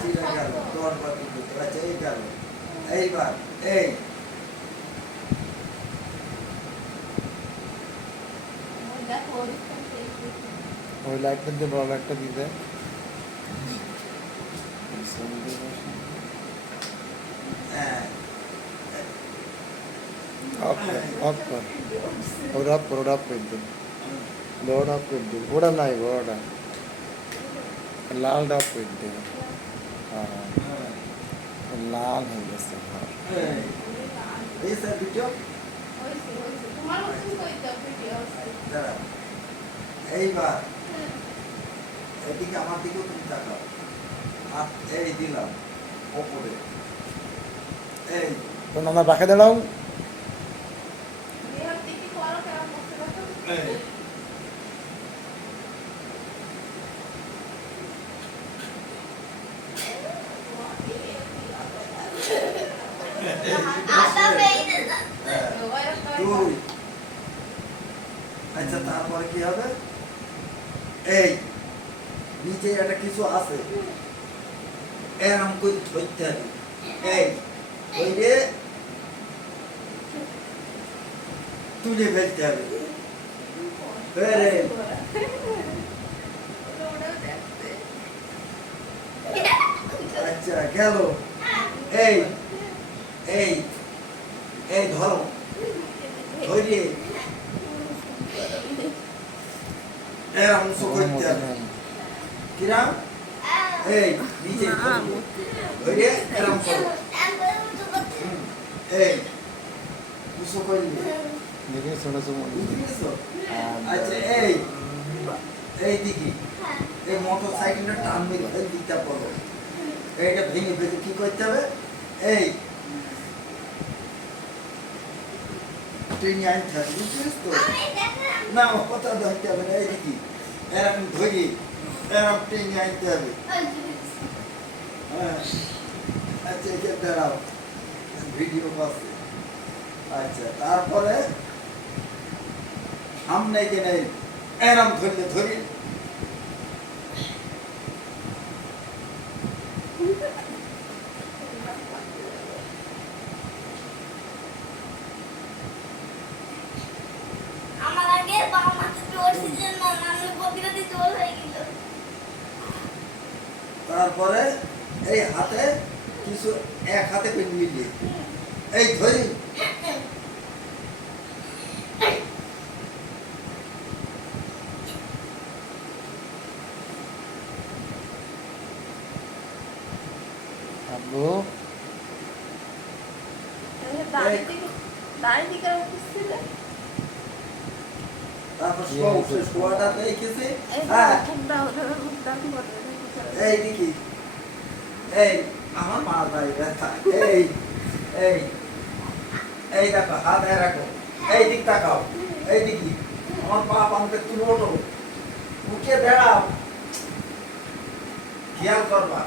চিরা গেল 10 বার কিন্তু আচ্ছা এই গেল এইবার এই ওই লাইটটা দিয়ে বড় লাইটটা দিতে হ্যাঁ অফ কর ওটা অফ কর ওটা অফ করে দিন বড়টা অফ করে দিন ওটা নাই বড়টা লালটা অফ করে দিন হ্যাঁ লাল হয়ে গেছে এই স্যার ভিডিও এইবার এদিকে আমার দিকেও তুমি তাকাও আর এই দিলাম ওপরে এই তো আমার বাঁকে দাঁড়াও এই দুই আচ্ছা তারপরে কি হবে এই নিচে একটা কিছু আছে এরকম করে ধরতে হবে এই ওইরে তুলে ফেলতে হবে আচ্ছা গেল এই এই এই ধরো ধরিয়ে এরকম অংশ করতে হবে কিরাম এই নিচে ধরিয়ে এরকম করো এই উঁচু করলে দেখে ছোট ছোট বুঝতে পেরেছো আচ্ছা এই এই দিকে এই মোটর সাইকেলটা টান মেরে এই দিকটা পড়ো এইটা ভেঙে ফেলে কি করতে হবে এই ট্রেনে আনতে হবে বুঝতে পেরেছো তো না কথা ধরতে হবে না এই দিকে এরকম ধরি এরকম ট্রেনে আনতে হবে হ্যাঁ আচ্ছা এটা দাঁড়াও ভিডিও পাচ্ছে আচ্ছা তারপরে সামনে গেলে এরম ধরলে ধরি তারপরে এই হাতে কিছু এক হাতে পেন মিলিয়ে এই ধরি আব্বু তারপর শোয়াটা রেখেছে হ্যাঁ এই দেখি এই আমার মা ভাই ব্যথা এই এই এই দেখো হাত রাখো এই দিক তাকাও এই দিকে আমার বাপ আমাকে তুমি ওঠো উঠে দাঁড়াও খেয়াল করবা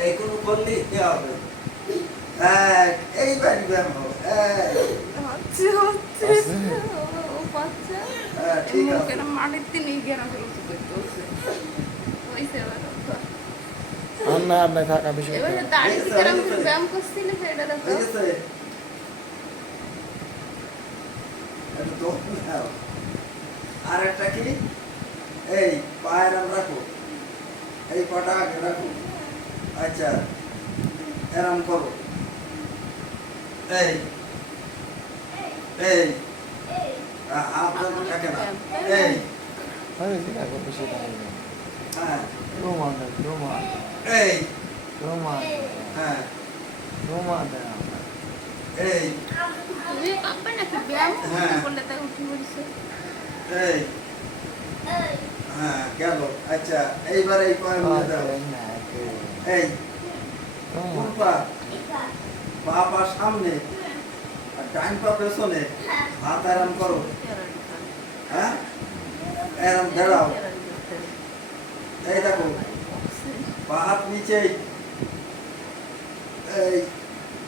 এই কোনো করলে কি হবে এইবার ব্যায়াম হবে ঠিক আছে আর না থাকা বিষয় আর একটা কি এই পায়ের রাখো এই পাটা আগে রাখো আচ্ছা এরম করো এই এই আপনার থাকে না এই আরে যেটা করতে সেটা হবে হ্যাঁ রোমান এই রোমান হ্যাঁ রোমান এই এই হ্যাঁ গেল আচ্ছা এইবার এই পায়ে মুড়ে দাও এই কোন পা বাঁ পা সামনে আর ডান পা পেছনে হাত আরাম করো হ্যাঁ এরম দাঁড়াও এই দেখো হাত নিচে এই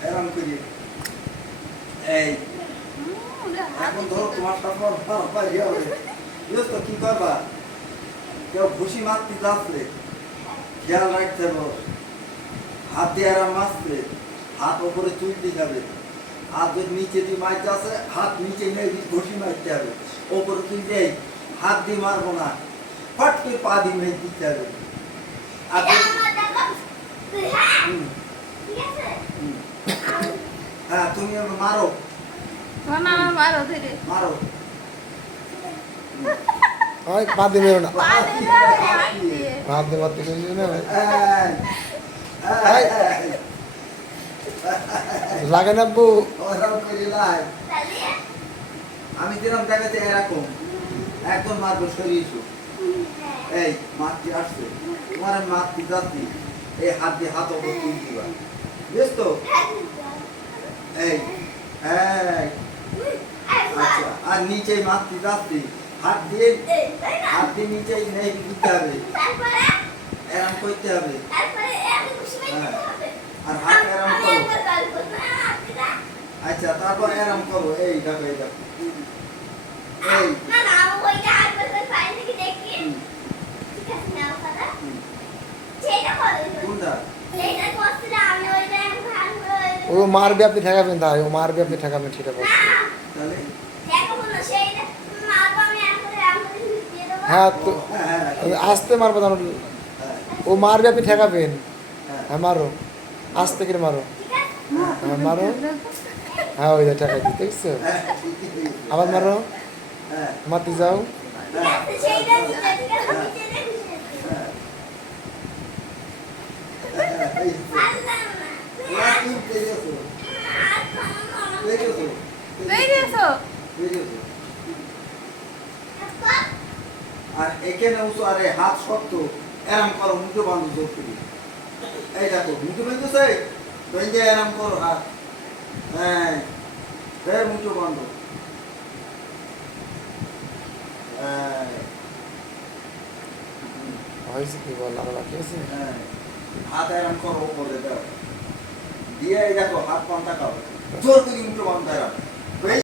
এরম করি এই এখন ধরো তোমার সাথে হবে বুঝছো তো কি করবা কেউ ঘুষি মারতে যাচ্ছে খেয়াল রাখতে হবে হাত দিয়ে এরম মারছে হাত ওপরে তুলতে যাবে হাত যদি নিচে দিয়ে মারতে আছে হাত নিচে নেই ঘুষি মারতে হবে ওপরে তুলতে হাত দিয়ে মারবো না ফট করে পা দিয়ে মেরে দিতে হবে আর হ্যাঁ তুমি মারো মারো ওই পা দিবে না হাত দিয়ে মারতে চাইছি না লাগে না বউ ওরকম করে লাই আমি দিলাম দেখাতে এরকম একদম মারবো সরিয়ে এই মাতৃ আসছে তোমার আমি মাতৃ যাচ্ছি এই হাত দিয়ে হাত ওপর তুল দিবা বুঝছ তো এই এই আচ্ছা আর নিচে মাতৃ যাচ্ছি হাত দিয়ে নিচে নেই দিতে হবে এরম করতে হবে আর হাত এরম করো আচ্ছা তারপর এরম করো এই দেখো এই দেখো এই কোনটা ও মারবে আপনি ঠেকাবেন তাই ও মারবে আপনি ঠেকাবেন সেটা বলছি তাহলে হ্যাঁ তো হ্যাঁ আস্তে মারবো জানো ও মারবে আপনি ঠেকাবেন হ্যাঁ মারো আস্তে করে মারো হ্যাঁ মারো হ্যাঁ ওই যে ঠেকাই দিতে দেখছো আবার মারো মারতে যাও আর এখানে উঁচু আরে হাত শক্ত এরম করো মুঠো বান্ধব জোর করি এই দেখো মুঠো বেঁধেছে বেঁধে এরম করো হাত হ্যাঁ ফের মুঠো বান্ধব হয়েছে কি বল আরো বাকি আছে হ্যাঁ হাত এরম করো ওপরে দাও দিয়ে এই দেখো হাত পান্তা খাও জোর করি মুঠো বান্ধব